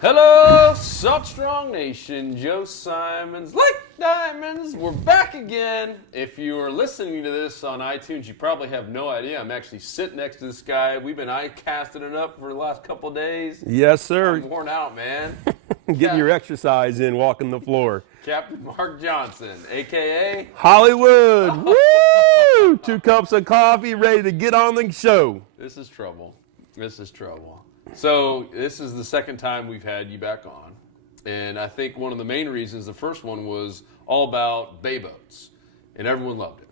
Hello, Salt Strong Nation. Joe Simons, like diamonds. We're back again. If you are listening to this on iTunes, you probably have no idea. I'm actually sitting next to this guy. We've been eye-casting it up for the last couple of days. Yes, sir. I'm worn out, man. Getting your exercise in, walking the floor. Captain Mark Johnson, a.k.a. Hollywood. Woo! 2 cups of coffee, ready to get on the show. This is trouble. This is trouble. So this is the second time we've had you back on. And I think one of the main reasons, the first one was all about bay boats. And everyone loved it.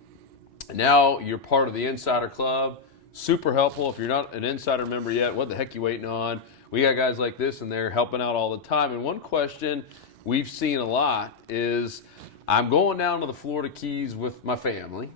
And now you're part of the Insider Club. Super helpful. If you're not an Insider member yet, what the heck are you waiting on? We got guys like this and they're helping out all the time. And one question we've seen a lot is, I'm going down to the Florida Keys with my family,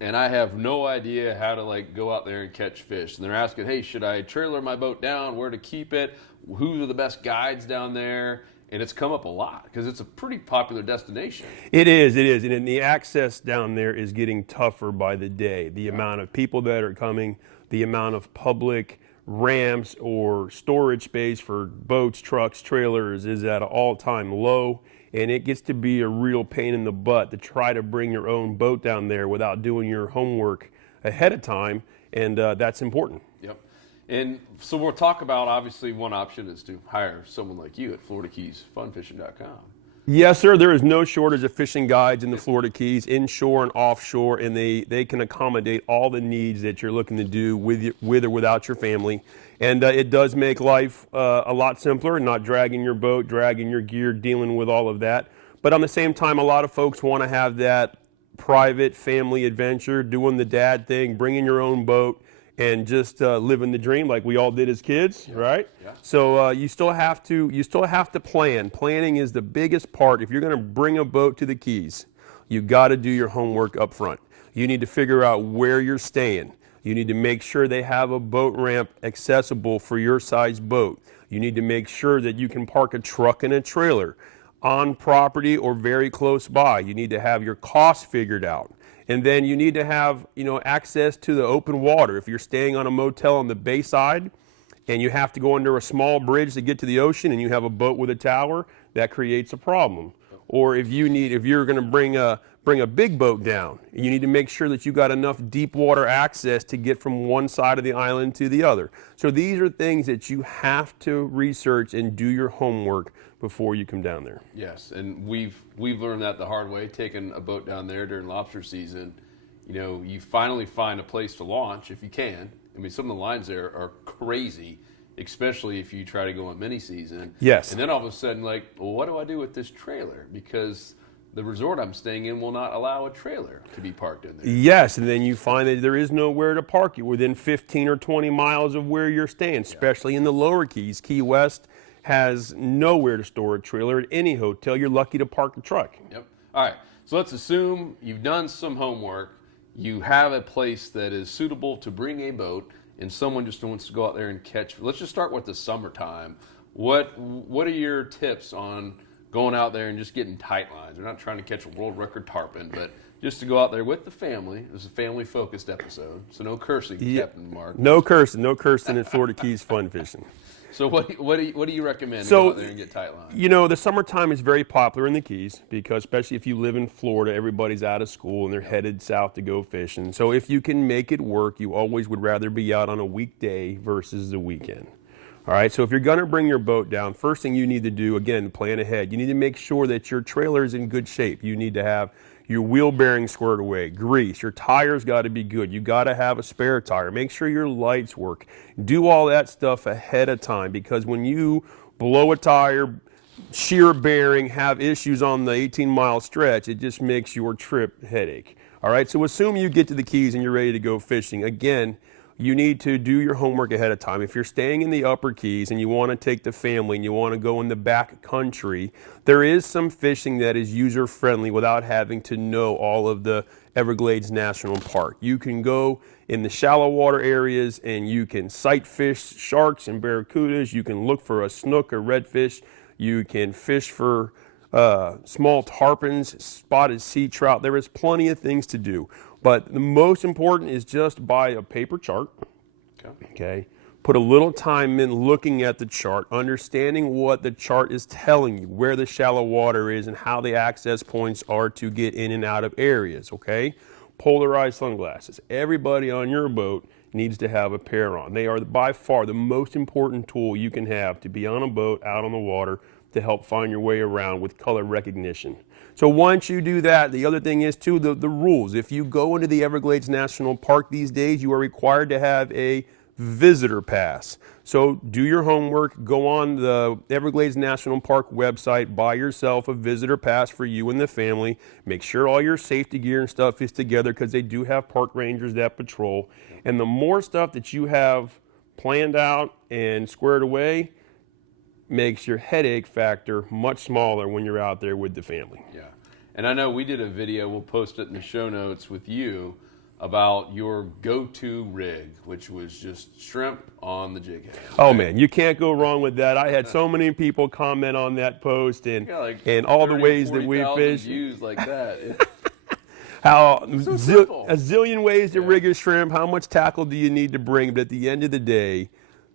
and I have no idea how to go out there and catch fish. And they're asking, hey, should I trailer my boat down, where to keep it, who are the best guides down there? And it's come up a lot because it's a pretty popular destination. It is. And the access down there is getting tougher by the day. The amount of people that are coming, the amount of public ramps or storage space for boats, trucks, trailers is at an all-time low. And it gets to be a real pain in the butt to try to bring your own boat down there without doing your homework ahead of time, and that's important. Yep. And so we'll talk about, obviously, one option is to hire someone like you at FloridaKeysFunFishing.com. Yes, sir. There is no shortage of fishing guides in the Florida Keys, inshore and offshore, and they can accommodate all the needs that you're looking to do with or without your family. And it does make life a lot simpler, not dragging your boat, dragging your gear, dealing with all of that. But on the same time, a lot of folks want to have that private family adventure, doing the dad thing, bringing your own boat, and just living the dream like we all did as kids, right? Yeah. So you still have to plan. Planning is the biggest part. If you're going to bring a boat to the Keys, you got to do your homework up front. You need to figure out where you're staying. You need to make sure they have a boat ramp accessible for your size boat. You need to make sure that you can park a truck and a trailer on property or very close by. You need to have your costs figured out. And then you need to have, access to the open water. If you're staying on a motel on the bayside and you have to go under a small bridge to get to the ocean and you have a boat with a tower, that creates a problem. Or if you're going to bring a big boat down, you need to make sure that you got enough deep water access to get from one side of the island to the other. So these are things that you have to research and do your homework before you come down there. Yes, and we've learned that the hard way, taking a boat down there during lobster season. You finally find a place to launch if you can. I mean, some of the lines there are crazy, especially if you try to go on mini season. Yes. And then all of a sudden, well, what do I do with this trailer? Because the resort I'm staying in will not allow a trailer to be parked in there. Yes, and then you find that there is nowhere to park. You're within 15 or 20 miles of where you're staying, especially in the lower Keys. Key West has nowhere to store a trailer. At any hotel, you're lucky to park a truck. Yep. All right, so let's assume you've done some homework. You have a place that is suitable to bring a boat, and someone just wants to go out there and catch. Let's just start with the summertime. What are your tips on going out there and just getting tight lines? We're not trying to catch a world record tarpon, but just to go out there with the family. This is a family-focused episode, so no cursing, Captain Mark. No cursing at Florida Keys Fun Fishing. So what do you recommend to go out there and get tight lines? The summertime is very popular in the Keys because especially if you live in Florida, everybody's out of school and they're headed south to go fishing. So if you can make it work, you always would rather be out on a weekday versus the weekend. All right, so if you're going to bring your boat down, first thing you need to do, again, plan ahead. You need to make sure that your trailer is in good shape. You need to have your wheel bearings squared away, grease, your tires got to be good. You got to have a spare tire. Make sure your lights work. Do all that stuff ahead of time because when you blow a tire, shear a bearing, have issues on the 18-mile stretch, it just makes your trip headache. All right, so assume you get to the Keys and you're ready to go fishing. Again, you need to do your homework ahead of time. If you're staying in the upper Keys and you want to take the family and you want to go in the back country, there is some fishing that is user-friendly without having to know all of the Everglades National Park. You can go in the shallow water areas and you can sight fish sharks and barracudas. You can look for a snook or redfish. You can fish for small tarpons, spotted sea trout. There is plenty of things to do. But the most important is just buy a paper chart, okay? Put a little time in looking at the chart, understanding what the chart is telling you, where the shallow water is and how the access points are to get in and out of areas, okay? Polarized sunglasses. Everybody on your boat needs to have a pair on. They are by far the most important tool you can have to be on a boat, out on the water, to help find your way around with color recognition. So once you do that, the other thing is too, the rules. If you go into the Everglades National Park these days, you are required to have a visitor pass. So do your homework, go on the Everglades National Park website, buy yourself a visitor pass for you and the family. Make sure all your safety gear and stuff is together because they do have park rangers that patrol. And the more stuff that you have planned out and squared away makes your headache factor much smaller when you're out there with the family. Yeah. And I know we did a video, we'll post it in the show notes with you, about your go-to rig, which was just shrimp on the jig head. Oh man, you can't go wrong with that. I had so many people comment on that post and all the ways that we fish. Views like that. How so simple. A zillion ways to rig a shrimp. How much tackle do you need to bring? But at the end of the day,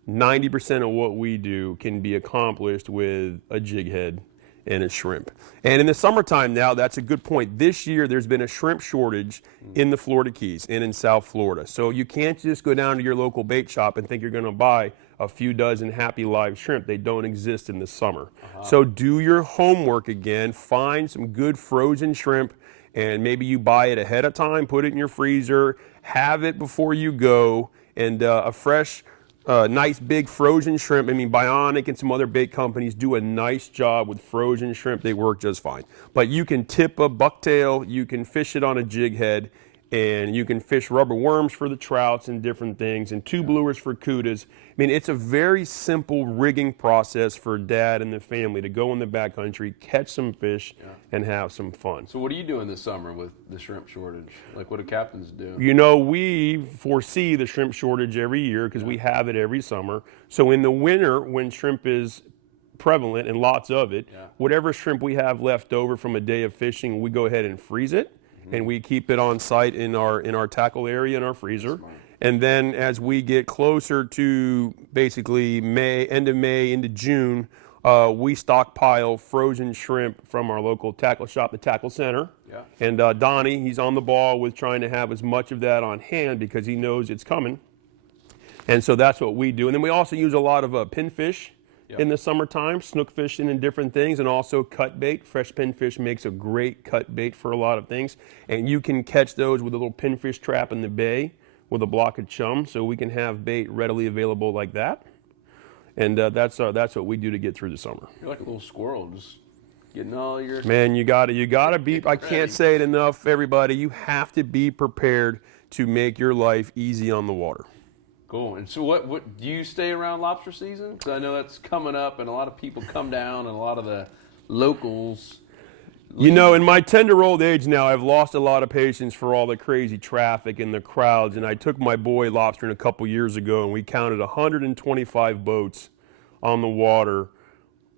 90% of what we do can be accomplished with a jig head and a shrimp. And in the summertime now, that's a good point. This year, there's been a shrimp shortage in the Florida Keys and in South Florida. So you can't just go down to your local bait shop and think you're going to buy a few dozen happy live shrimp. They don't exist in the summer. So do your homework again. Find some good frozen shrimp, and maybe you buy it ahead of time, put it in your freezer, have it before you go, and a fresh, nice big frozen shrimp. I mean, Bionic and some other bait companies do a nice job with frozen shrimp. They work just fine. But you can tip a bucktail, you can fish it on a jig head, and you can fish rubber worms for the trouts and different things, and tube lures for cudas. I mean, it's a very simple rigging process for dad and the family to go in the backcountry, catch some fish, and have some fun. So what are you doing this summer with the shrimp shortage? Like, what do captains do? You know, we foresee the shrimp shortage every year because we have it every summer. So in the winter, when shrimp is prevalent and lots of it, whatever shrimp we have left over from a day of fishing, we go ahead and freeze it. And we keep it on site in our tackle area in our freezer. And then as we get closer to basically end of May into June, we stockpile frozen shrimp from our local tackle shop, the Tackle Center. And Donnie, he's on the ball with trying to have as much of that on hand because he knows it's coming. And so that's what we do. And then we also use a lot of pinfish in the summertime, snook fishing and different things, and also cut bait. Fresh pinfish makes a great cut bait for a lot of things. And you can catch those with a little pinfish trap in the bay with a block of chum, so we can have bait readily available like that. And that's what we do to get through the summer. You're like a little squirrel, just getting all your... Man, you gotta be, I can't say it enough, everybody, you have to be prepared to make your life easy on the water. Cool. And so what do you stay around lobster season? Because I know that's coming up and a lot of people come down and a lot of the locals... You know, in my tender old age now, I've lost a lot of patience for all the crazy traffic and the crowds. And I took my boy lobstering a couple years ago, and we counted 125 boats on the water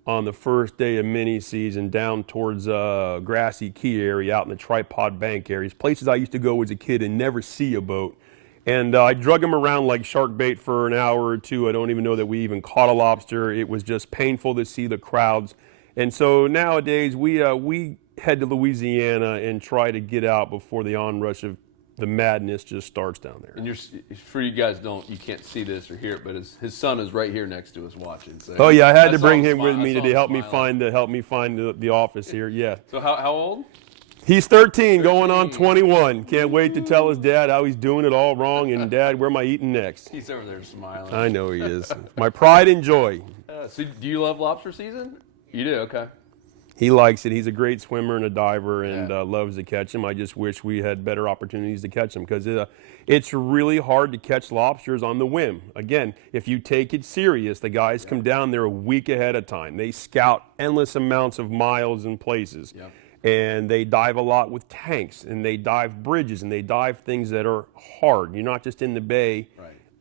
on the first day of mini season down towards Grassy Key area out in the Tripod Bank areas, places I used to go as a kid and never see a boat. And I drug him around like shark bait for an hour or two. I don't even know that we even caught a lobster. It was just painful to see the crowds. And so nowadays we head to Louisiana and try to get out before the onrush of the madness just starts down there. And for you guys you can't see this or hear it, but his son is right here next to us watching. So oh yeah, I had to bring him with me to help me find the office here. Yeah. So how old? He's 13, going on 21. Can't wait to tell his dad how he's doing it all wrong. And Dad, where am I eating next? He's over there smiling. I know he is. My pride and joy. So do you love lobster season? You do, okay. He likes it. He's a great swimmer and a diver and loves to catch them. I just wish we had better opportunities to catch them because it's really hard to catch lobsters on the whim. Again, if you take it serious, the guys come down there a week ahead of time. They scout endless amounts of miles and places. And they dive a lot with tanks, and they dive bridges, and they dive things that are hard. You're not just in the bay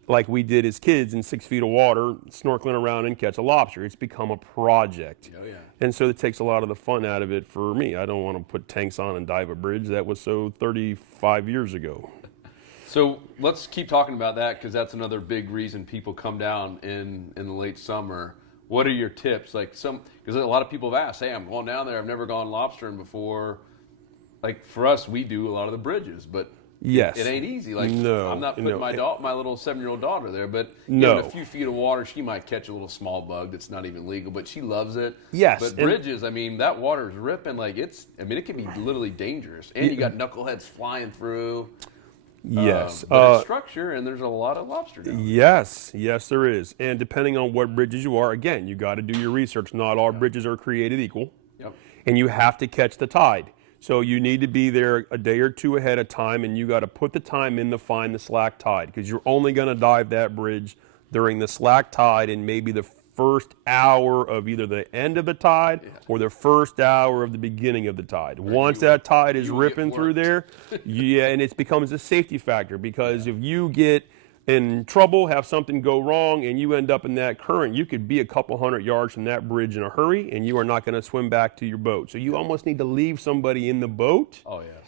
like we did as kids in 6 feet of water, snorkeling around and catch a lobster. It's become a project. And so it takes a lot of the fun out of it for me. I don't want to put tanks on and dive a bridge. That was so 35 years ago. So let's keep talking about that because that's another big reason people come down in the late summer. What are your tips? Because a lot of people have asked, hey, I'm going down there. I've never gone lobstering before. Like for us, we do a lot of the bridges, but Yes. it ain't easy. Like No, I'm not putting no. my little 7-year-old daughter there, but No. in a few feet of water, she might catch a little small bug that's not even legal, but she loves it. Yes, But bridges, I mean, that water's ripping. Like it can be literally dangerous, and you got knuckleheads flying through. Yes. But it's structure, and there's a lot of lobster down there. Yes, there is. And depending on what bridges you are, again, you got to do your research. Not all bridges are created equal. Yep. And you have to catch the tide. So you need to be there a day or two ahead of time, and you got to put the time in to find the slack tide because you're only going to dive that bridge during the slack tide and maybe the first hour of either the end of the tide or the first hour of the beginning of the tide. Once that tide is ripping through there, and it becomes a safety factor because if you get in trouble, have something go wrong, and you end up in that current, you could be a couple hundred yards from that bridge in a hurry, and you are not going to swim back to your boat. So you almost need to leave somebody in the boat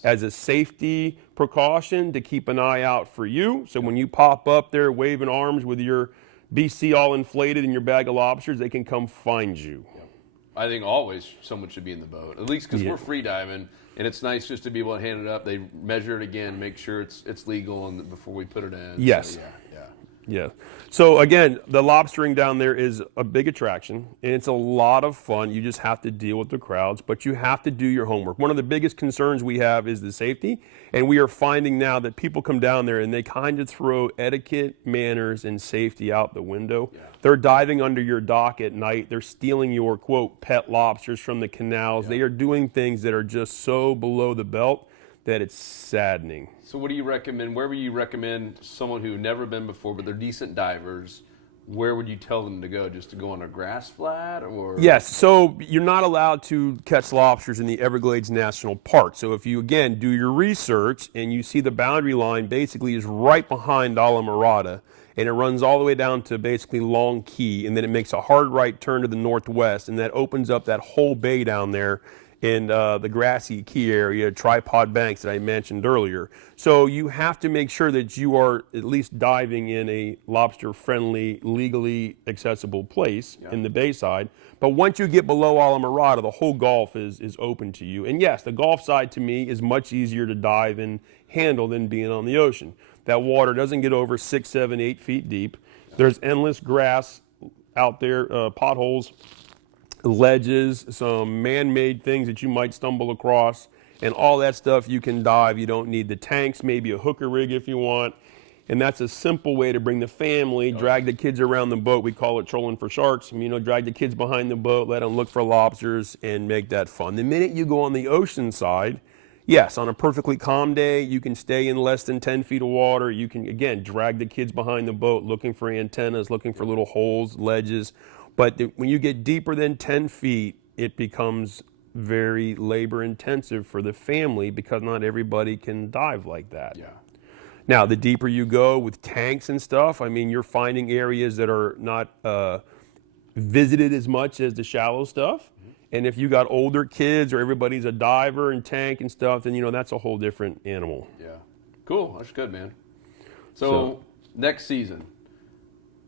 as a safety precaution to keep an eye out for you. So when you pop up there waving arms with your BC all inflated in your bag of lobsters, they can come find you. I think always someone should be in the boat, at least because we're free diving, and it's nice just to be able to hand it up. They measure it again, make sure it's legal, and before we put it in. Yes. So, Yeah. So again, the lobstering down there is a big attraction, and it's a lot of fun. You just have to deal with the crowds, but you have to do your homework. One of the biggest concerns we have is the safety, and we are finding now that people come down there and they kind of throw etiquette, manners, and safety out the window. Yeah. They're diving under your dock at night. They're stealing your, quote, pet lobsters from the canals. Yeah. They are doing things that are just so below the belt that it's saddening. So what do you recommend? Where would you recommend someone who never been before, but they're decent divers? Where would you tell them to go? Just to go on a grass flat, or? Yes. So you're not allowed to catch lobsters in the Everglades National Park. So if you again do your research and you see the boundary line basically is right behind Alamorada, and it runs all the way down to basically Long Key, and then it makes a hard right turn to the northwest, and that opens up that whole bay down there in the grassy key area, tripod banks that I mentioned earlier. So you have to make sure that you are at least diving in a lobster-friendly, legally accessible place in the bayside. But once you get below Alamorada, the whole Gulf is open to you. And yes, the Gulf side to me is much easier to dive and handle than being on the ocean. That water doesn't get over 6, 7, 8 feet deep. There's endless grass out there, potholes, ledges, some man-made things that you might stumble across, and all that stuff you can dive. You don't need the tanks, maybe a hooker rig if you want. And that's a simple way to bring the family, drag the kids around the boat. We call it trolling for sharks. Drag the kids behind the boat, let them look for lobsters, and make that fun. The minute you go on the ocean side, yes, on a perfectly calm day, you can stay in less than 10 feet of water. You can, again, drag the kids behind the boat, looking for antennas, looking for little holes, ledges. But when you get deeper than 10 feet, it becomes very labor intensive for the family because not everybody can dive like that. Yeah. Now, the deeper you go with tanks and stuff, you're finding areas that are not visited as much as the shallow stuff. And if you got older kids or everybody's a diver and tank and stuff, then, that's a whole different animal. Yeah. Cool. That's good, man. So next season.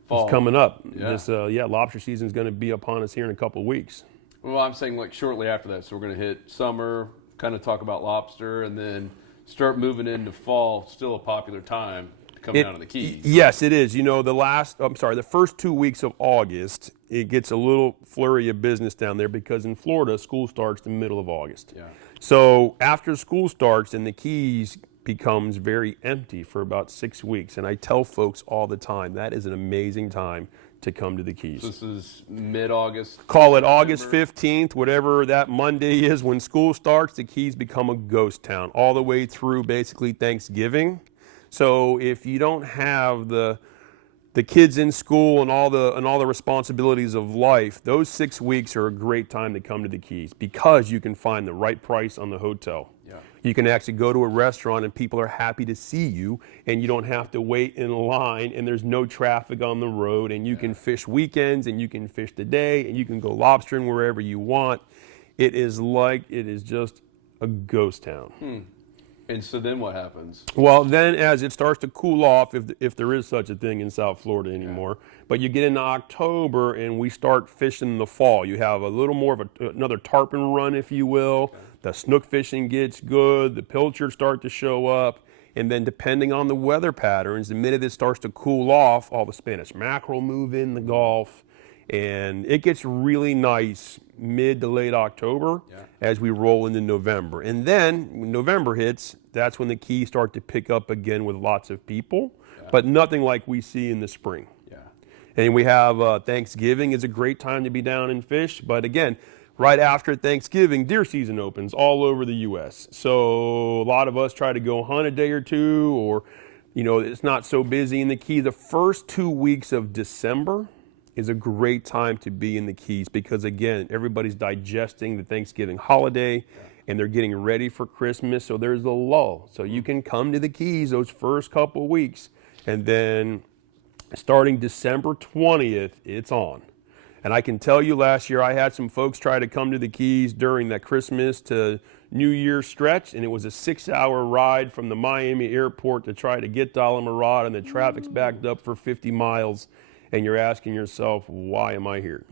Fall. It's coming up. Yeah. This, lobster season is going to be upon us here in a couple of weeks. Well, I'm saying like shortly after that. So we're going to hit summer, kind of talk about lobster, and then start moving into fall. Still a popular time to come down to the Keys. Yes, it is. The first 2 weeks of August, it gets a little flurry of business down there because in Florida, school starts the middle of August. Yeah. So after school starts, then the Keys becomes very empty for about 6 weeks. And I tell folks all the time, that is an amazing time to come to the Keys. This is mid-August. Call it August 15th, whatever that Monday is. When school starts, the Keys become a ghost town all the way through basically Thanksgiving. So if you don't have the kids in school and all the responsibilities of life, those 6 weeks are a great time to come to the Keys because you can find the right price on the hotel. Yeah. You can actually go to a restaurant and people are happy to see you and you don't have to wait in line and there's no traffic on the road and you can fish weekends and you can fish the day and you can go lobstering wherever you want. It is just a ghost town. And so then what happens? Well, then as it starts to cool off, if there is such a thing in South Florida anymore, but you get into October and we start fishing in the fall. You have a little more of another tarpon run, if you will. The snook fishing gets good. The pilchards start to show up. And then depending on the weather patterns, the minute it starts to cool off, all the Spanish mackerel move in the Gulf. And it gets really nice mid to late October as we roll into November. And then when November hits, that's when the keys start to pick up again with lots of people, but nothing like we see in the spring. And we have Thanksgiving is a great time to be down and fish. But again, right after Thanksgiving, deer season opens all over the U.S. So a lot of us try to go hunt a day or two, or, you know, it's not so busy in the Keys. The first 2 weeks of December is a great time to be in the Keys because, again, everybody's digesting the Thanksgiving holiday and they're getting ready for Christmas. So there's a lull. So you can come to the Keys those first couple weeks, and then starting December 20th, it's on. And I can tell you last year I had some folks try to come to the Keys during that Christmas to New Year stretch, and it was a 6-hour ride from the Miami airport to try to get to Islamorada, and the traffic's backed up for 50 miles. And you're asking yourself, why am I here?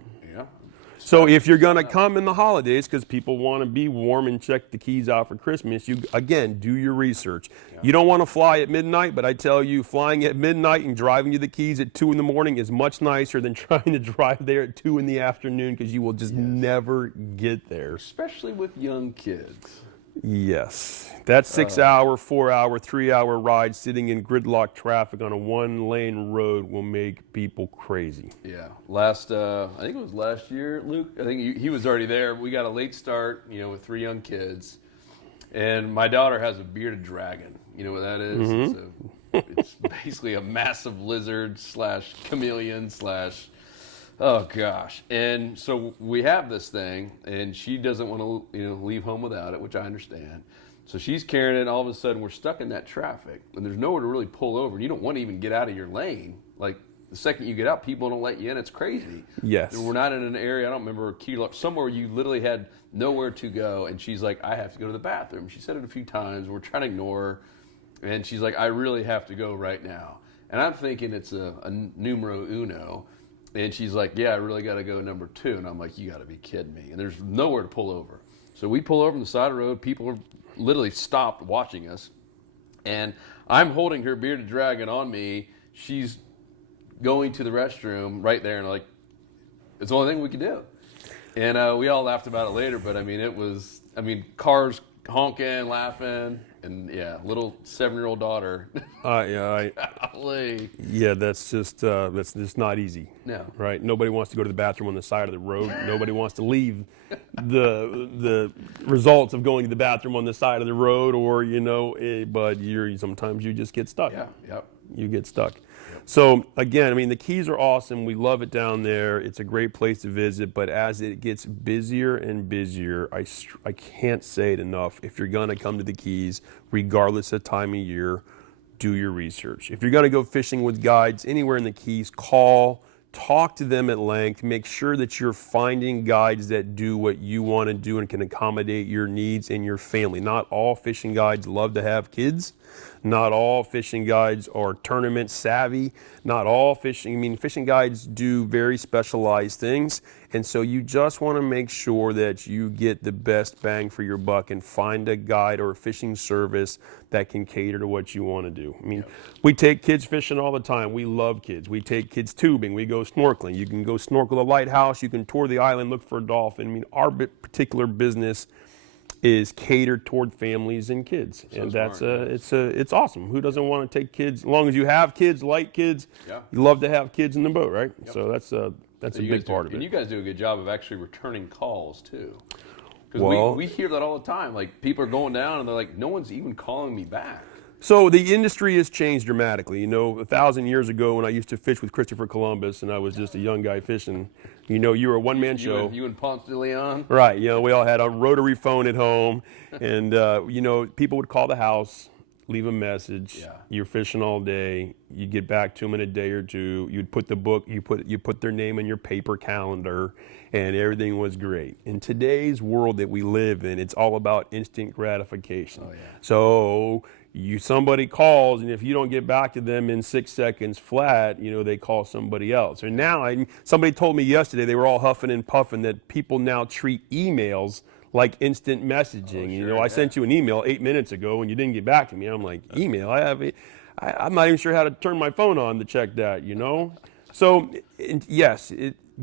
So if you're going to come in the holidays, because people want to be warm and check the Keys out for Christmas, you, again, do your research. You don't want to fly at midnight, but I tell you, flying at midnight and driving to the Keys at 2 in the morning is much nicer than trying to drive there at 2 in the afternoon, because you will just never get there. Especially with young kids. Yes. That 6-hour, 4-hour, 3-hour ride sitting in gridlock traffic on a 1-lane road will make people crazy. Yeah. I think it was last year, Luke. I think he was already there. We got a late start, you know, with 3 young kids. And my daughter has a bearded dragon. You know what that is? Mm-hmm. It's basically a massive lizard / chameleon / oh gosh. And so we have this thing, and she doesn't want to, you know, leave home without it, which I understand. So she's carrying it, and all of a sudden we're stuck in that traffic, and there's nowhere to really pull over, and you don't want to even get out of your lane. Like, the second you get out, people don't let you in. It's crazy. Yes. And we're not in an area, I don't remember, somewhere you literally had nowhere to go, and she's like, I have to go to the bathroom. She said it a few times, and we're trying to ignore her, and she's like, I really have to go right now. And I'm thinking it's a numero uno. And she's like, yeah, I really got to go number 2. And I'm like, you got to be kidding me. And there's nowhere to pull over. So we pull over on the side of the road. People are literally stopped watching us. And I'm holding her bearded dragon on me. She's going to the restroom right there. And like, it's the only thing we could do. And we all laughed about it later. But, I mean, cars honking, laughing. And, yeah, little 7-year-old daughter. Golly. Yeah, that's just not easy. No. Right? Nobody wants to go to the bathroom on the side of the road. Nobody wants to leave the results of going to the bathroom on the side of the road, or, you know, but sometimes you just get stuck. Yeah, yep. You get stuck. So, again, I mean, the Keys are awesome. We love it down there. It's a great place to visit. But as it gets busier and busier, I can't say it enough. If you're going to come to the Keys, regardless of time of year, do your research. If you're going to go fishing with guides anywhere in the Keys, call, talk to them at length. Make sure that you're finding guides that do what you want to do and can accommodate your needs and your family. Not all fishing guides love to have kids. Not all fishing guides are tournament savvy. Not all fishing guides do very specialized things. And so you just want to make sure that you get the best bang for your buck and find a guide or a fishing service that can cater to what you want to do. I mean, we take kids fishing all the time. We love kids. We take kids tubing. We go snorkeling. You can go snorkel a lighthouse. You can tour the island, look for a dolphin. I mean, our particular business is catered toward families and kids, and that's it's awesome. Who doesn't want to take kids? As long as you have kids, like kids, you love to have kids in the boat, right? Yep. So that's a big part of it. And you guys do a good job of actually returning calls too, because we hear that all the time. Like, people are going down and they're like, no one's even calling me back. So the industry has changed dramatically. You know, 1,000 years ago when I used to fish with Christopher Columbus and I was just a young guy fishing, you know, you were a one-man show. You and Ponce de Leon? Right. You know, we all had a rotary phone at home, and, you know, people would call the house. leave a message. Yeah. You're fishing all day. You get back to them in a day or two. You'd put the book, you put their name in your paper calendar, and everything was great. In today's world that we live in, it's all about instant gratification. Oh, yeah. So somebody calls, and if you don't get back to them in 6 seconds flat, they call somebody else. And now somebody told me yesterday, they were all huffing and puffing, that people now treat emails like instant messaging. Oh, sure, I sent you an email 8 minutes ago and you didn't get back to me. I'm like, email? I'm not even sure how to turn my phone on to check that, So, yes,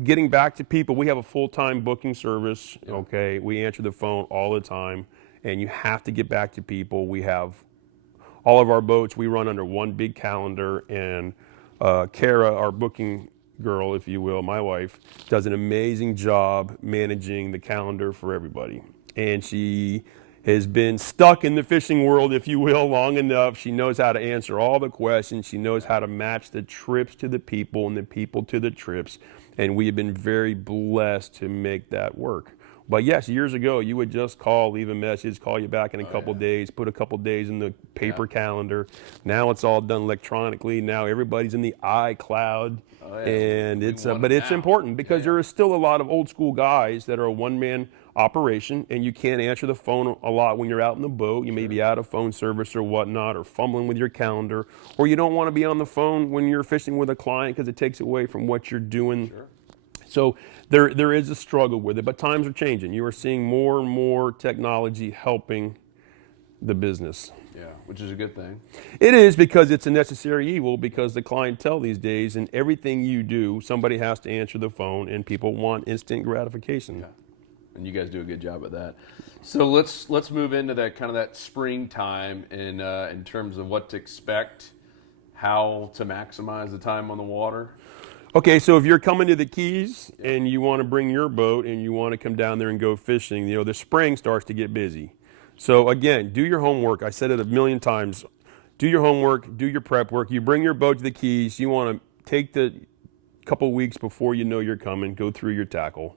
getting back to people, we have a full-time booking service, okay? We answer the phone all the time, and you have to get back to people. We have all of our boats, we run under one big calendar, and Kara, our booking girl, if you will, my wife, does an amazing job managing the calendar for everybody. And she has been stuck in the fishing world, if you will, long enough. She knows how to answer all the questions. She knows how to match the trips to the people and the people to the trips. And we have been very blessed to make that work. But yes, years ago, you would just call, leave a message, call you back in a couple days, put a couple days in the paper calendar. Now it's all done electronically. Now everybody's in the iCloud. And it's important because there are still a lot of old school guys that are a one-man operation, and you can't answer the phone a lot when you're out in the boat. You may be out of phone service or whatnot, or fumbling with your calendar, or you don't want to be on the phone when you're fishing with a client because it takes away from what you're doing. Sure. So there is a struggle with it, but times are changing. You are seeing more and more technology helping the business. Yeah, which is a good thing. It is, because it's a necessary evil, because the clientele these days, and everything you do, somebody has to answer the phone, and people want instant gratification. Yeah. And you guys do a good job at that. So let's move into that springtime in terms of what to expect, how to maximize the time on the water. Okay, so if you're coming to the Keys and you want to bring your boat and you want to come down there and go fishing, the spring starts to get busy. So again, do your homework. I said it a million times. Do your homework, do your prep work. You bring your boat to the Keys. You want to take the couple weeks before you know you're coming, go through your tackle.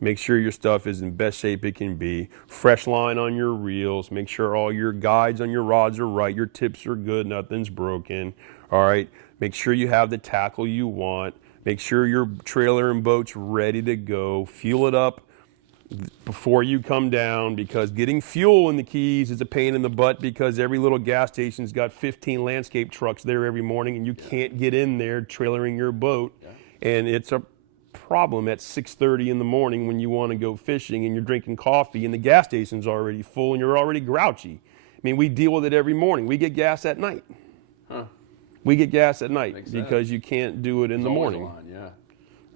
Make sure your stuff is in best shape it can be. Fresh line on your reels. Make sure all your guides on your rods are right. Your tips are good. Nothing's broken. All right. Make sure you have the tackle you want. Make sure your trailer and boat's ready to go. Fuel it up before you come down, because getting fuel in the Keys is a pain in the butt, because every little gas station's got 15 landscape trucks there every morning, and you can't get in there trailering your boat. And it's a problem at 6:30 in the morning when you want to go fishing and you're drinking coffee and the gas station's already full and you're already grouchy. I mean, we deal with it every morning. We get gas at night. We get gas at night because you can't do it in the morning.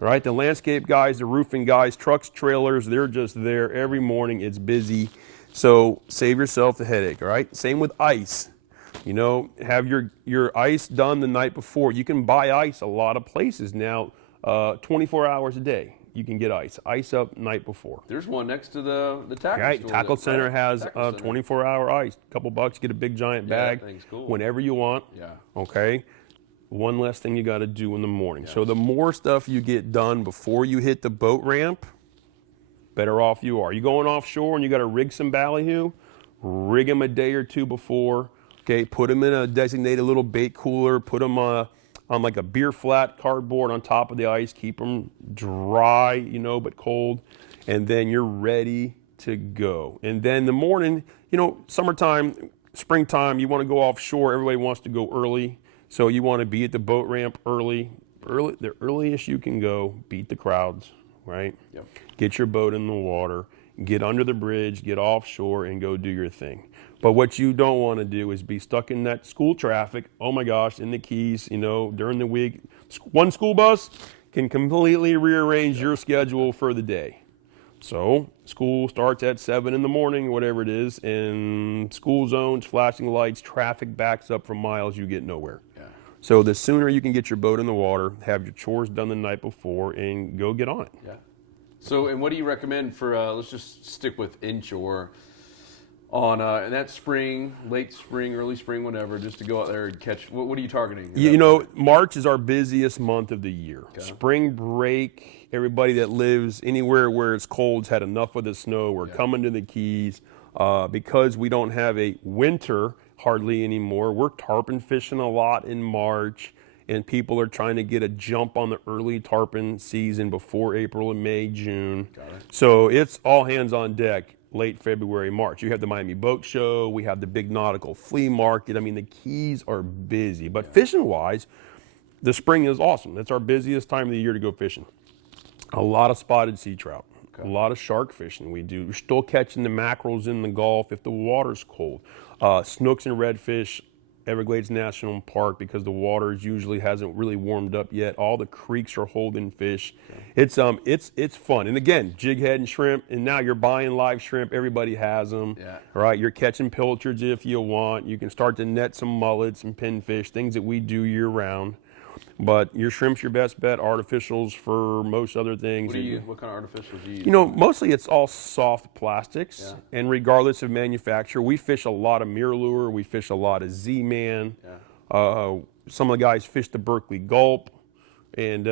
Right? The landscape guys, the roofing guys, trucks, trailers, they're just there every morning. It's busy. So save yourself the headache, all right? Same with ice. Have your ice done the night before. You can buy ice a lot of places now, 24 hours a day. You can get ice. Ice up night before. There's one next to the tackle right. store. Tackle Center has 24-hour ice. A couple bucks, get a big giant bag. That thing's cool. Whenever you want. Yeah. Okay. One less thing you got to do in the morning. So the more stuff you get done before you hit the boat ramp, better off you are. You going offshore and you got to rig some ballyhoo, rig them a day or two before. Okay, put them in a designated little bait cooler, put them on like a beer flat cardboard on top of the ice, keep them dry, but cold, and then you're ready to go. And then the morning, summertime, springtime, you want to go offshore. Everybody wants to go early. So you want to be at the boat ramp early, the earliest you can go, beat the crowds, right? Yep. Get your boat in the water, get under the bridge, get offshore, and go do your thing. But what you don't want to do is be stuck in that school traffic, oh my gosh, in the Keys, during the week. One school bus can completely rearrange your schedule for the day. So school starts at 7 in the morning, whatever it is, and school zones, flashing lights, traffic backs up for miles, you get nowhere. Yeah. So the sooner you can get your boat in the water, have your chores done the night before, and go get on it. Yeah. So, and what do you recommend for, let's just stick with Inshore, on in that spring, late spring, early spring, whatever, just to go out there and catch, what are you targeting? March is our busiest month of the year. Okay. Spring break, everybody that lives anywhere where it's cold's had enough of the snow. We're coming to the Keys because we don't have a winter hardly anymore. We're tarpon fishing a lot in March, and people are trying to get a jump on the early tarpon season before April and May, June. Got it. So it's all hands on deck late February, March. You have the Miami Boat Show. We have the big nautical flea market. I mean, the Keys are busy. But fishing-wise, the spring is awesome. It's our busiest time of the year to go fishing. A lot of spotted sea trout. A lot of shark fishing we do. We're still catching the mackerels in the Gulf if the water's cold. Snooks and redfish, Everglades National Park, because the water usually hasn't really warmed up yet. All the creeks are holding fish. It's fun. And again, jig head and shrimp. And now you're buying live shrimp. Everybody has them. Yeah. Right? You're catching pilchards if you want. You can start to net some mullets and pinfish, things that we do year round. But your shrimp's your best bet. Artificials for most other things. What kind of artificials do you use? You know, mostly it's all soft plastics, and regardless of manufacturer, we fish a lot of MirrOlure, we fish a lot of Z-Man. Some of the guys fish the Berkeley Gulp, and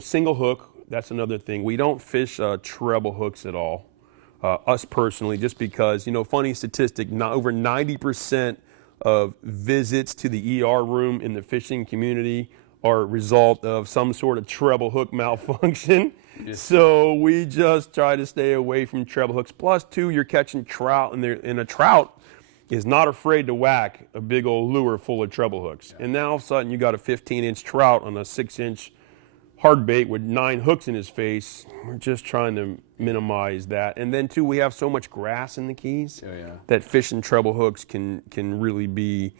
single hook. That's another thing. We don't fish treble hooks at all. Us personally, just because funny statistic, over 90% of visits to the ER room in the fishing community are a result of some sort of treble hook malfunction. So we just try to stay away from treble hooks. Plus, too, you're catching trout, and a trout is not afraid to whack a big old lure full of treble hooks. And now all of a sudden you got a 15-inch trout on a 6-inch hard bait with 9 hooks in his face. We're just trying to minimize that. And then, too, we have so much grass in the Keys that fishing treble hooks can really be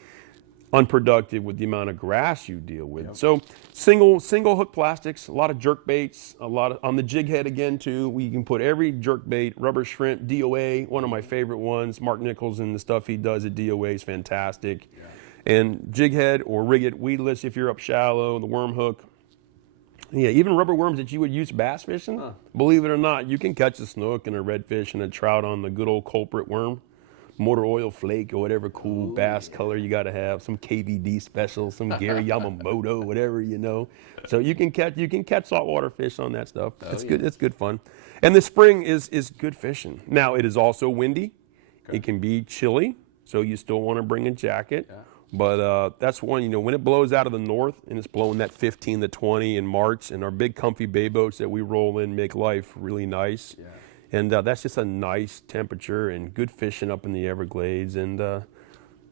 unproductive with the amount of grass you deal with. So single hook plastics, a lot of jerk baits, a lot of, on the jig head again too. We can put every jerk bait, rubber shrimp, DOA, one of my favorite ones. Mark Nichols and the stuff he does at DOA is fantastic. And jig head or rig it weedless if you're up shallow, the worm hook. Yeah, even rubber worms that you would use bass fishing, believe it or not, you can catch a snook and a redfish and a trout on the good old culprit worm. Motor oil flake or whatever cool bass color you got to have, some KVD special, some Gary Yamamoto, whatever So you can catch saltwater fish on that stuff. Good. It's good fun. And the spring is good fishing. Now it is also windy. It can be chilly, so you still want to bring a jacket. But that's one, when it blows out of the north and it's blowing that 15 to 20 in March, and our big comfy bay boats that we roll in make life really nice. And that's just a nice temperature and good fishing up in the Everglades, and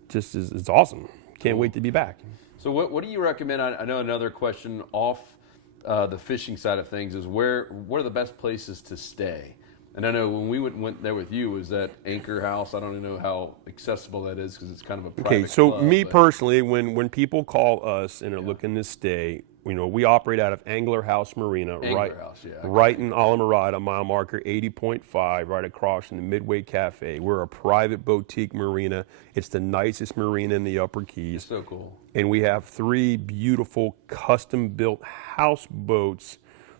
it's awesome. Can't wait to be back. So what do you recommend? I know another question off the fishing side of things is what are the best places to stay? And I know when we went there with you, was that Anchor House? I don't even know how accessible that is because it's kind of a private club, personally, when people call us and are looking to stay, we operate out of Angler House Marina, right in Alamorada, mile marker 80.5, right across from the Midway Cafe. We're a private boutique marina. It's the nicest marina in the Upper Keys. So cool. And we have 3 beautiful custom-built houseboats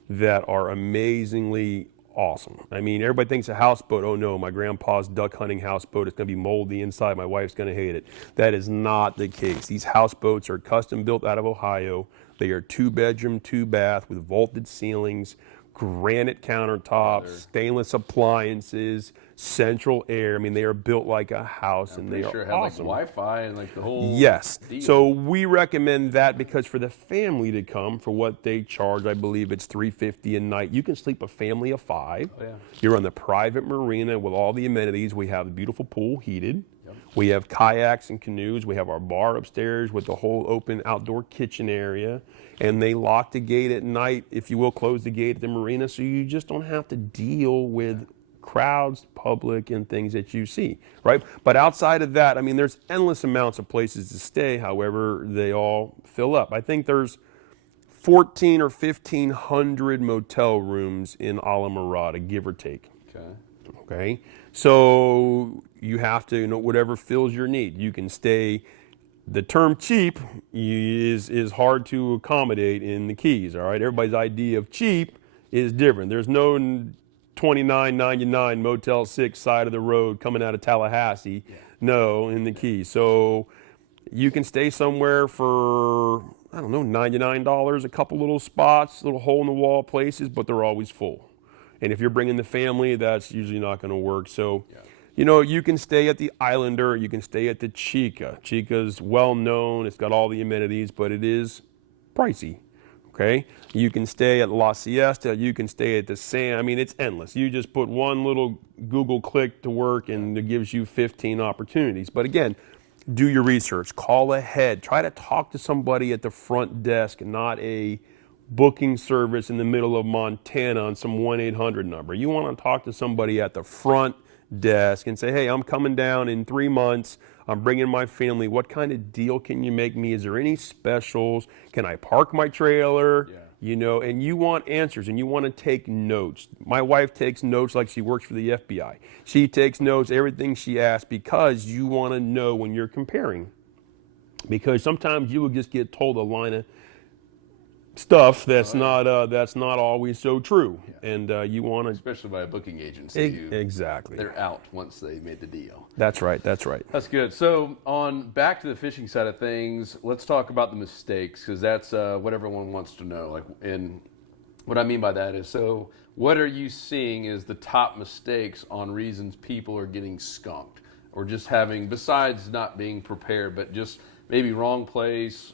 that are amazingly awesome. I mean, everybody thinks a houseboat, oh no, my grandpa's duck hunting houseboat is going to be moldy inside, my wife's going to hate it. That is not the case. These houseboats are custom built out of Ohio. They are 2-bedroom, 2-bath with vaulted ceilings, granite countertops, stainless appliances, central air. I mean, they are built like a house, and they are awesome. Like Wi-Fi and like the whole deal. So we recommend that because for the family to come for what they charge, I believe it's $350 a night. You can sleep a family of 5. You're on the private marina with all the amenities. We have the beautiful pool heated. We have kayaks and canoes. We have our bar upstairs with the whole open outdoor kitchen area. And they lock the gate at night, if you will, close the gate at the marina, so you just don't have to deal with crowds, public, and things that you see, right? But outside of that, I mean, there's endless amounts of places to stay. However, they all fill up. I think there's 1,400 or 1,500 motel rooms in Alamorada, give or take. Okay. So you have to, whatever fills your need. You can stay. The term cheap is hard to accommodate in the Keys, all right? Everybody's idea of cheap is different. There's no $29.99 Motel 6 side of the road coming out of Tallahassee. No, in the Keys. So you can stay somewhere for, I don't know, $99, a couple little spots, little hole-in-the-wall places, but they're always full. And if you're bringing the family, that's usually not going to work. So You can stay at the Islander, you can stay at the Chica. Chica's well known, it's got all the amenities, but it is pricey. Okay? You can stay at La Siesta, you can stay at the San. I mean, it's endless. You just put one little Google click to work and it gives you 15 opportunities. But again, do your research, call ahead, try to talk to somebody at the front desk, not a booking service in the middle of Montana on some 1-800 number. You want to talk to somebody at the front desk and say, hey, I'm coming down in 3 months. I'm bringing my family. What kind of deal can you make me? Is there any specials? Can I park my trailer? Yeah. And you want answers and you want to take notes. My wife takes notes like she works for the FBI. She takes notes, everything she asks, because you want to know when you're comparing. Because sometimes you will just get told a line of stuff that's not always so true, yeah. And you want to, especially by a booking agency. Exactly, they're out once they made the deal. That's right. That's good. So back to the fishing side of things, let's talk about the mistakes, because that's what everyone wants to know. And what I mean by that is, so what are you seeing is the top mistakes on reasons people are getting skunked, or just having, besides not being prepared, but just maybe wrong place,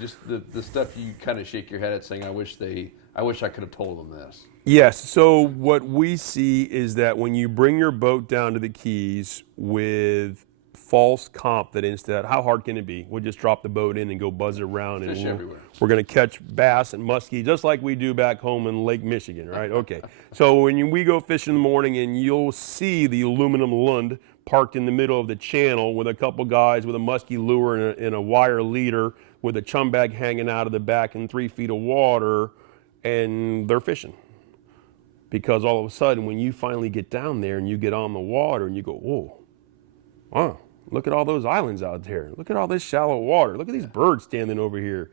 just the stuff you kind of shake your head at, saying, I wish I could have told them this. Yes. So what we see is that when you bring your boat down to the Keys with false confidence that how hard can it be? We'll just drop the boat in and go buzz around, fish and everywhere. We're going to catch bass and muskie just like we do back home in Lake Michigan, right? Okay. So when we go fishing in the morning, and you'll see the aluminum Lund parked in the middle of the channel with a couple guys with a musky lure and a wire leader with a chum bag hanging out of the back in 3 feet of water, and they're fishing. Because all of a sudden, when you finally get down there and you get on the water and you go, whoa, wow, look at all those islands out there. Look at all this shallow water. Look at these birds standing over here.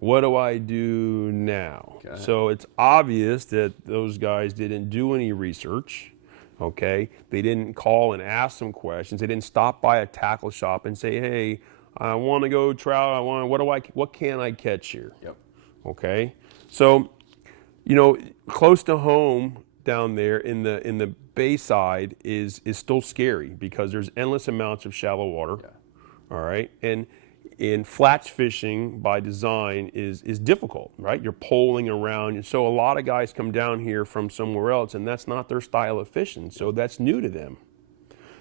What do I do now? Okay. So it's obvious that those guys didn't do any research. Okay, they didn't call and ask some questions. They didn't stop by a tackle shop and say, "Hey, I want to go trout. What can I catch here?" Yep. Okay, so close to home down there in the Bayside is still scary because there's endless amounts of shallow water. Yeah. All right, and in flats fishing by design is difficult, right? You're poling around, and so a lot of guys come down here from somewhere else, and that's not their style of fishing, so that's new to them.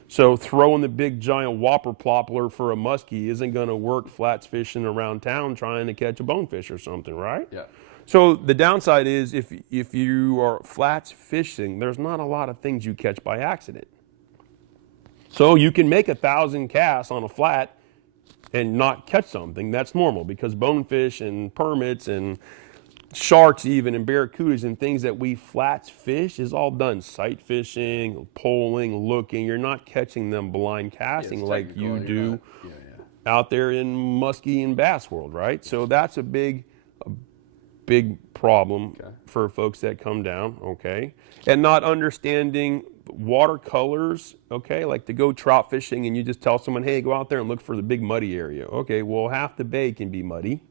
So throwing the big giant whopper ploppler for a muskie isn't going to work flats fishing around town trying to catch a bonefish or something, right? Yeah. So the downside is if you are flats fishing, there's not a lot of things you catch by accident. So you can make 1,000 casts on a flat and not catch something. That's normal, because bonefish and permits and sharks even and barracudas and things that we flats fish is all done sight fishing, poling, looking. You're not catching them blind casting like you do out there in muskie and bass world, right? So that's a big problem for folks that come down, okay? And not understanding watercolors, okay? Like to go trout fishing and you just tell someone, hey, go out there and look for the big muddy area. Okay, well, half the bay can be muddy.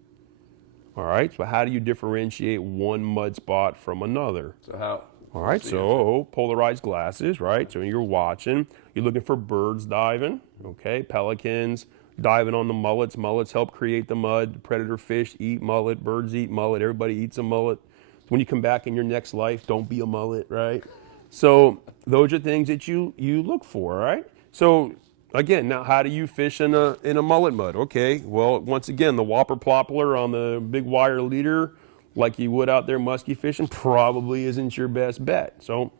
All right, so how do you differentiate one mud spot from another? So how? All right, so polarized glasses, right? So you're watching, you're looking for birds diving, okay? Pelicans diving on the mullets. Mullets help create the mud. Predator fish eat mullet. Birds eat mullet. Everybody eats a mullet. When you come back in your next life, don't be a mullet, right? So those are things that you look for, right? So again, now how do you fish in a mullet mud? Okay, well, once again, the whopper ploppler on the big wire leader, like you would out there muskie fishing, probably isn't your best bet. So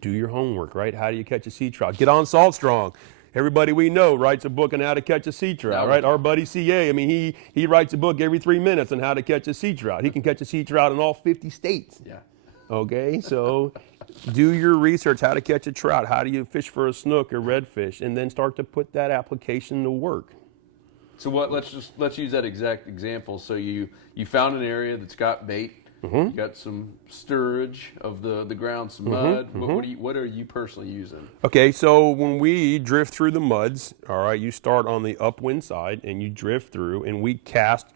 do your homework, right? How do you catch a sea trout? Get on Salt Strong. Everybody we know writes a book on how to catch a sea trout, right? Our buddy CA, I mean, he writes a book every 3 minutes on how to catch a sea trout. He can catch a sea trout in all 50 states. Yeah. Okay, so do your research, how to catch a trout, how do you fish for a snook or redfish, and then start to put that application to work. So let's use that exact example. So you found an area that's got bait, you got some stirrage of the ground, some mud. What are you personally using? Okay, so when we drift through the muds, all right, you start on the upwind side and you drift through, and we cast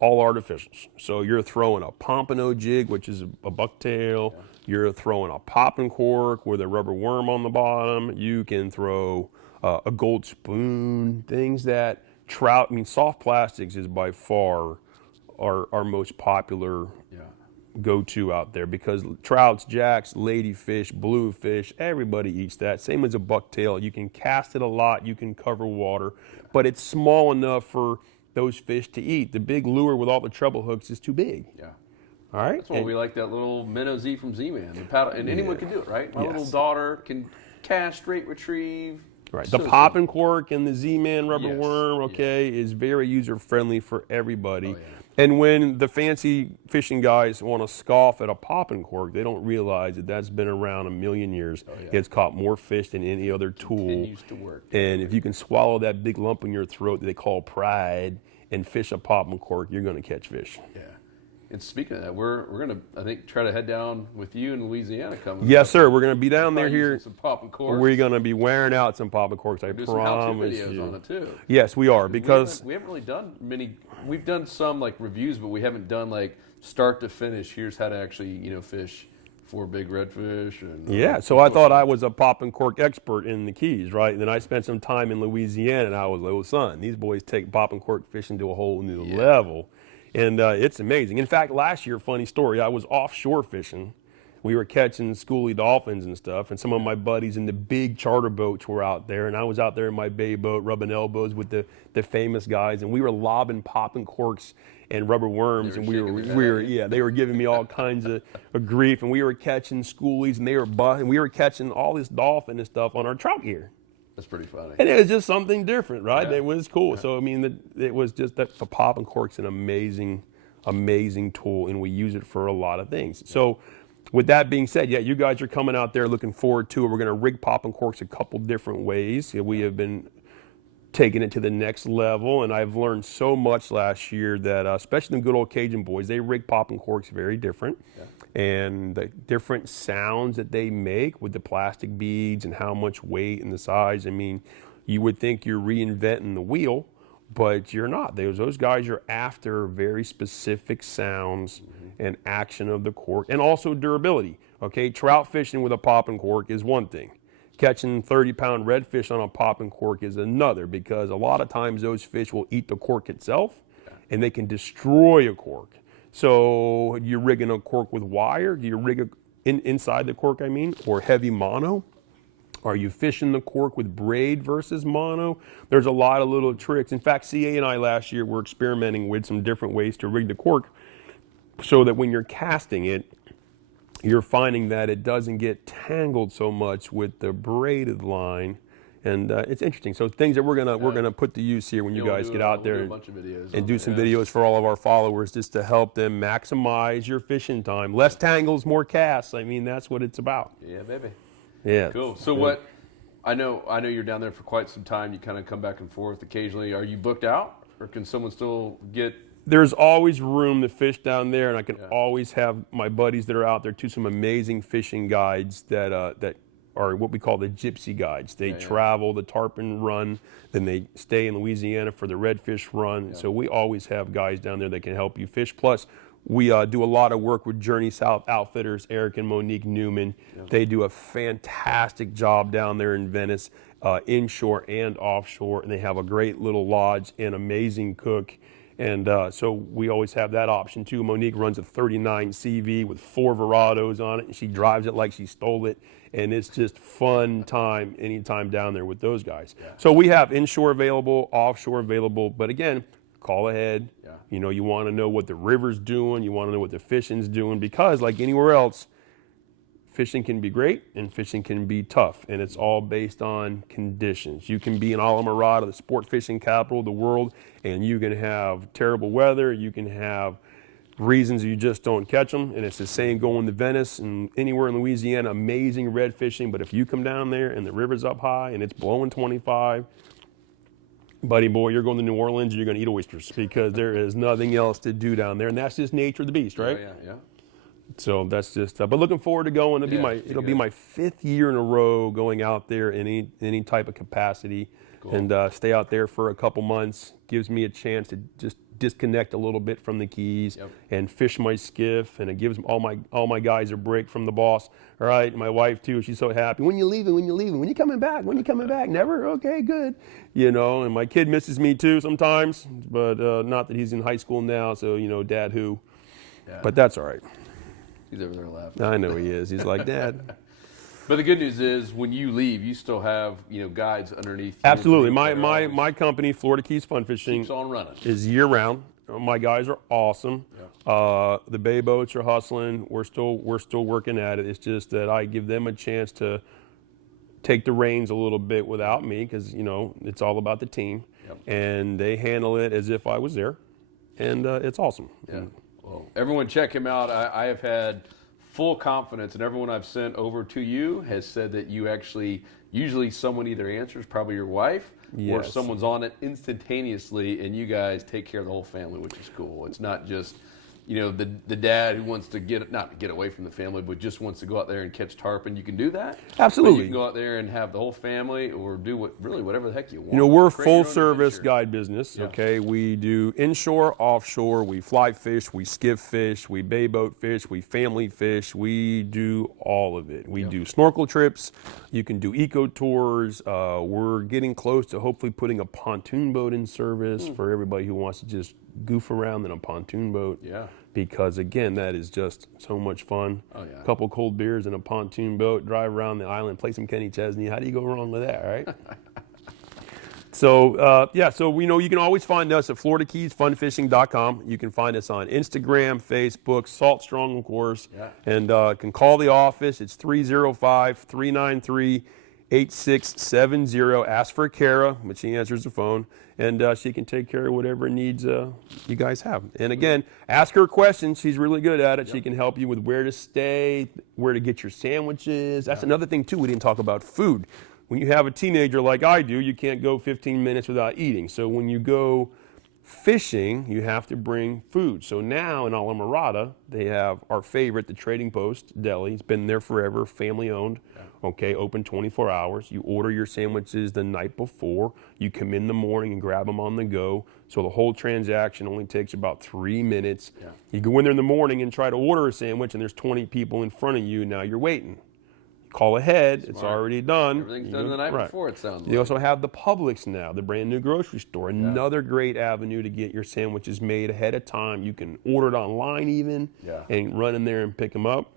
all artificials. So you're throwing a pompano jig, which is a bucktail. You're throwing a popping cork with a rubber worm on the bottom. You can throw a gold spoon, things that trout, I mean, soft plastics is by far our most popular go-to out there because trouts, jacks, ladyfish, bluefish, everybody eats that. Same as a bucktail. You can cast it a lot, you can cover water, but it's small enough for those fish to eat. The big lure with all the treble hooks is too big. Yeah. All right. That's why we like that little minnow Z from Z-Man. And, paddle, and anyone can do it, right? My Yes. little daughter can cast, straight retrieve. Right. So The pop and cork and the Z-Man rubber Yes. worm, okay, is very user-friendly for everybody. Oh, yeah. And when the fancy fishing guys want to scoff at a pop and cork, they don't realize that that's been around a million years. yeah. It's caught more fish than any other tool. Continues to work. And if you can swallow that big lump in your throat that they call pride and fish a pop and cork, you're going to catch fish. Yeah. And speaking of that, we're gonna, I think, try to head down with you in Louisiana coming. Yes, sir. We're going to be down there Probably here. using some pop and corks. We're going to be wearing out some pop and corks. I do some how-to promise videos you. on it too. Yes, we are because we haven't really done many. We've done some like reviews, but we haven't done like start to finish. Here's how to actually fish for big redfish. And yeah. So I thought I was a pop and cork expert in the Keys, right? And then I spent some time in Louisiana, and I was like, "Oh, son, these boys take pop and cork fishing to a whole new level." And it's amazing. In fact, last year, funny story, I was offshore fishing. We were catching schoolie dolphins and stuff, and some of my buddies in the big charter boats were out there, and I was out there in my bay boat rubbing elbows with the famous guys, and we were lobbing popping corks and rubber worms, and they were giving me all kinds of grief, and we were catching schoolies, and we were catching all this dolphin and stuff on our trout gear. That's pretty funny. And it was just something different, right? Yeah. It was cool. Yeah. So, I mean, it was just that the pop and cork's an amazing, amazing tool, and we use it for a lot of things. So, with that being said, yeah, you guys are coming out there looking forward to it. We're going to rig pop and corks a couple different ways. We have been taking it to the next level, and I've learned so much last year that, especially the good old Cajun boys, they rig pop and corks very different. Yeah. And the different sounds that they make with the plastic beads and how much weight and the size. I mean, you would think you're reinventing the wheel, but you're not. Those guys are after very specific sounds and action of the cork and also durability. Okay, trout fishing with a pop and cork is one thing. Catching 30-pound redfish on a pop and cork is another, because a lot of times those fish will eat the cork itself and they can destroy a cork. So you're rigging a cork with wire, you rig inside the cork, or heavy mono. Are you fishing the cork with braid versus mono? There's a lot of little tricks. In fact, CA and I last year were experimenting with some different ways to rig the cork so that when you're casting it, you're finding that it doesn't get tangled so much with the braided line. And it's interesting. So things that we're gonna put to use here when you guys get out there and do some videos for all of our followers, just to help them maximize your fishing time. Less tangles, more casts. I mean, that's what it's about. Yeah, baby. Yeah. Cool. So what? I know you're down there for quite some time. You kind of come back and forth occasionally. Are you booked out, or can someone still get? There's always room to fish down there, and I can always have my buddies that are out there too. Some amazing fishing guides that are what we call the gypsy guides. They travel the tarpon run, then they stay in Louisiana for the redfish run. Yeah. So we always have guys down there that can help you fish. Plus, we do a lot of work with Journey South Outfitters, Eric and Monique Newman. Yeah. They do a fantastic job down there in Venice, inshore and offshore, and they have a great little lodge and amazing cook. And so we always have that option too. Monique runs a 39 CV with 4 Verados on it, and she drives it like she stole it. And it's just fun time anytime down there with those guys. Yeah. So we have inshore available, offshore available, but again, call ahead. Yeah. You want to know what the river's doing, you want to know what the fishing's doing, because like anywhere else, fishing can be great and fishing can be tough, and it's all based on conditions. You can be in Alamorada, the sport fishing capital of the world, and you can have terrible weather, you can have reasons you just don't catch them, and it's the same going to Venice and anywhere in Louisiana, amazing red fishing, but if you come down there and the river's up high and it's blowing 25, buddy boy, you're going to New Orleans and you're going to eat oysters, because there is nothing else to do down there, and that's just nature of the beast, right? Yeah. So that's just, but looking forward to going. It'll be my 5th year in a row going out there in any type of capacity, and stay out there for a couple months. Gives me a chance to just disconnect a little bit from the Keys Yep. and fish my skiff, and it gives all my guys a break from the boss. All right, and my wife too. She's so happy. When you leaving? When you leaving? When you coming back? When you coming back? Never? Okay, good. You know, and my kid misses me too sometimes, but not that he's in high school now. So you know, Dad who? Yeah. But that's all right. He's over there laughing. I know he is. He's like, Dad. But the good news is, when you leave, you still have guides underneath you. Absolutely. My company, Florida Keys Fun Fishing, Keeps on running. is year round. My guys are awesome. Yeah. The bay boats are hustling. We're still working at it. It's just that I give them a chance to take the reins a little bit without me, because it's all about the team, Yep. and they handle it as if I was there, and it's awesome. Yeah. Well, everyone check him out. I have had full confidence, and everyone I've sent over to you has said that you actually, usually someone either answers, probably your wife, or Yes. someone's on it instantaneously, and you guys take care of the whole family, which is cool. It's not just the dad who wants to not to get away from the family, but just wants to go out there and catch tarpon. You can do that. Absolutely. But you can go out there and have the whole family, or do whatever the heck you want. We're Create your own full service adventure. guide business. Yeah. Okay, we do inshore, offshore. We fly fish, we skiff fish, we bay boat fish, we family fish. We do all of it. We do snorkel trips. You can do eco tours. We're getting close to hopefully putting a pontoon boat in service for everybody who wants to just goof around in a pontoon boat. Yeah. Because again, that is just so much fun. Oh, yeah. A couple cold beers in a pontoon boat, drive around the island, play some Kenny Chesney. How do you go wrong with that, right? So you can always find us at FloridaKeysFunFishing.com. You can find us on Instagram, Facebook, Salt Strong, of course, and can call the office. It's 305-393-8670. Ask for Kara, but she answers the phone, and she can take care of whatever needs you guys have. And again, ask her questions. She's really good at it. She can help you with where to stay, where to get your sandwiches. That's another thing, too. We didn't talk about food. When you have a teenager like I do, you can't go 15 minutes without eating. So when you go fishing, you have to bring food. So now in Alamorada, they have our favorite, the Trading Post Deli. It's been there forever, family owned. Okay, open 24 hours. You order your sandwiches the night before. You come in the morning and grab them on the go. So the whole transaction only takes about 3 minutes. Yeah. You go in there in the morning and try to order a sandwich, and there's 20 people in front of you. Now you're waiting. Call ahead. It's already done. Everything's done the night before, it sounds like. You also have the Publix now, the brand new grocery store. Another great avenue to get your sandwiches made ahead of time. You can order it online even and run in there and pick them up.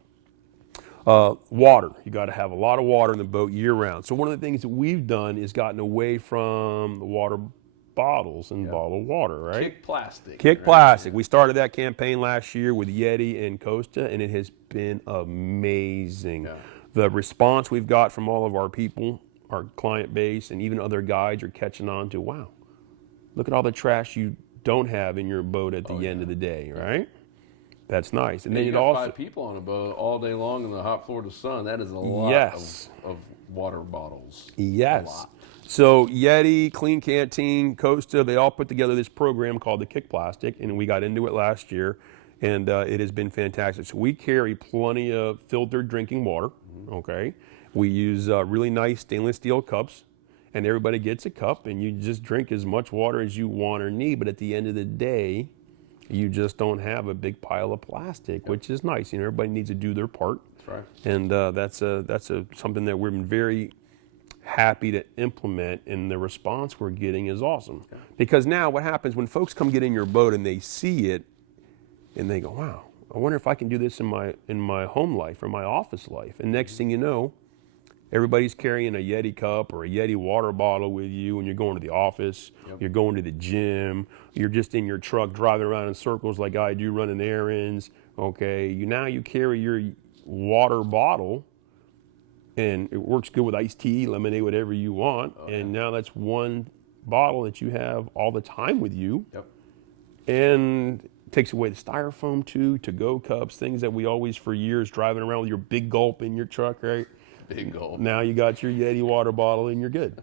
Water. You got to have a lot of water in the boat year round. So one of the things that we've done is gotten away from the water bottles and bottled water, right? Kick plastic. Kick plastic. We started that campaign last year with Yeti and Costa, and it has been amazing. Yeah. The response we've got from all of our people, our client base, and even other guides are catching on to, wow, look at all the trash you don't have in your boat at the end of the day, right? That's nice. And then you it got also 5 people on a boat all day long in the hot Florida sun. That is a lot of water bottles. Yes. A lot. So Yeti, Clean Canteen, Costa, they all put together this program called the Kick Plastic, and we got into it last year, and it has been fantastic. So we carry plenty of filtered drinking water, okay? We use really nice stainless steel cups, and everybody gets a cup, and you just drink as much water as you want or need, but at the end of the day, you just don't have a big pile of plastic, which is nice. You know, everybody needs to do their part. That's right. And that's something that we've been very happy to implement, and the response we're getting is awesome. Okay. Because now what happens when folks come get in your boat and they see it and they go, wow, I wonder if I can do this in my home life or my office life. And next thing you know, everybody's carrying a Yeti cup or a Yeti water bottle with you when you're going to the office, you're going to the gym, you're just in your truck driving around in circles like I do running errands. Okay, now you carry your water bottle, and it works good with iced tea, lemonade, whatever you want. And now that's one bottle that you have all the time with you. And it takes away the styrofoam too, to-go cups, things that we always for years driving around with your big gulp in your truck, right? Big gulp. Now you got your Yeti water bottle and you're good.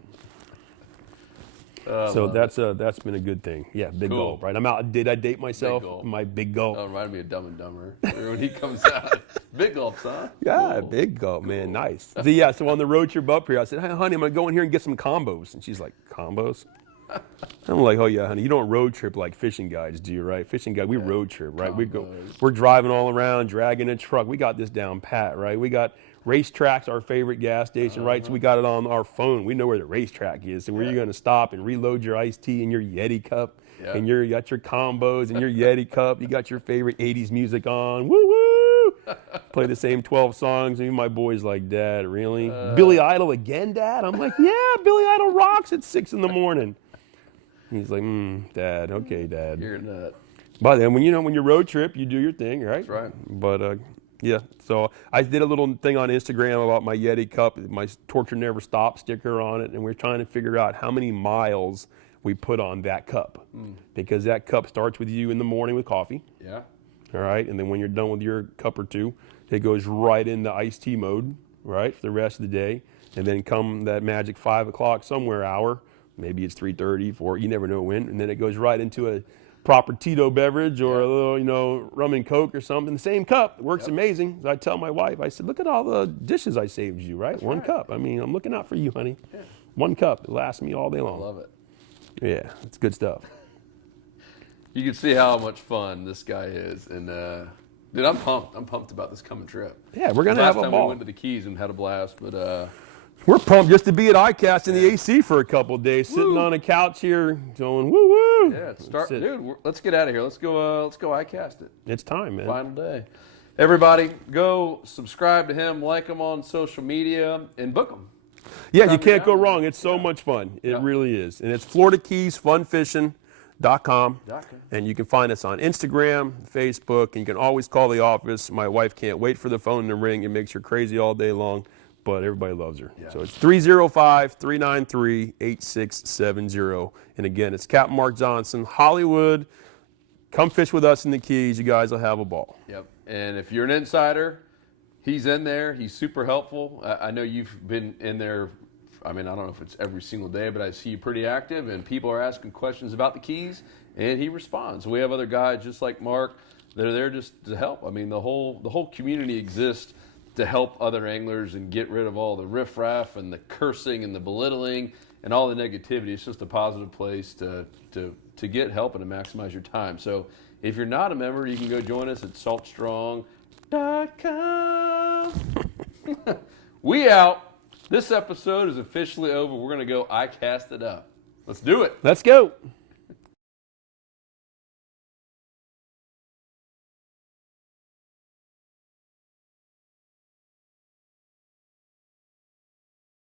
So that's been a good thing. Yeah, big gulp, right? I'm out. Did I date myself? Big gulp. My big gulp. That reminded me of Dumb and Dumber. When he comes out, big gulps, huh? Yeah, Cool. big gulp, man, nice. So on the road trip up here, I said, hey, honey, I'm going to go in here and get some combos. And she's like, combos? I'm like, oh yeah, honey, you don't road trip like fishing guides do, right? Fishing guide, we road trip, right? We're driving all around, dragging a truck. We got this down pat, right? We got racetracks, our favorite gas station, right? So we got it on our phone. We know where the racetrack is. So where you're going to stop and reload your iced tea in your Yeti cup, and you got your combos in your Yeti cup. You got your favorite 80s music on. Woo woo! Play the same 12 songs. And my boy's like, Dad, really? Billy Idol again, Dad? I'm like, yeah, Billy Idol rocks at 6 in the morning. He's like, Dad, okay, Dad. You're a nut. But then when you road trip, you do your thing, right? That's right. But yeah, so I did a little thing on Instagram about my Yeti cup, my Torture Never Stop sticker on it, and we're trying to figure out how many miles we put on that cup. Because that cup starts with you in the morning with coffee. Yeah. All right, and then when you're done with your cup or two, it goes right into iced tea mode, right, for the rest of the day. And then come that magic 5 o'clock somewhere hour, maybe it's 3:30, 4, you never know when, and then it goes right into a proper Tito beverage or a little, rum and Coke or something. The same cup. It works amazing. I tell my wife, I said, look at all the dishes I saved you, right? One cup. I mean, I'm looking out for you, honey. Yeah. One cup. It lasts me all day long. I love it. Yeah, it's good stuff. You can see how much fun this guy is. And, dude, I'm pumped. I'm pumped about this coming trip. Yeah, we're going to have a Last time ball. we went to the Keys and had a blast, but... We're pumped just to be at ICAST in the AC for a couple of days, sitting on a couch here, going woo woo. Yeah, dude. Let's get out of here. Let's go. ICAST it. It's time, man. Final day. Everybody, go subscribe to him, like him on social media, and book him. Yeah, you can't go wrong. It's so much fun. It really is, and it's FloridaKeysFunFishing.com, and you can find us on Instagram, Facebook, and you can always call the office. My wife can't wait for the phone to ring. It makes her crazy all day long. But everybody loves her. Yeah. So it's 305-393-8670. And again, it's Captain Mark Johnson, Hollywood. Come fish with us in the Keys. You guys will have a ball. Yep. And if you're an insider, he's in there. He's super helpful. I know you've been in there. I mean, I don't know if it's every single day, but I see you pretty active. And people are asking questions about the Keys, and he responds. We have other guys just like Mark that are there just to help. I mean, the whole community exists to help other anglers and get rid of all the riffraff and the cursing and the belittling and all the negativity. It's just a positive place to get help and to maximize your time. So if you're not a member, you can go join us at saltstrong.com. We out. This episode is officially over. We're going to go ICAST it up. Let's do it. Let's go.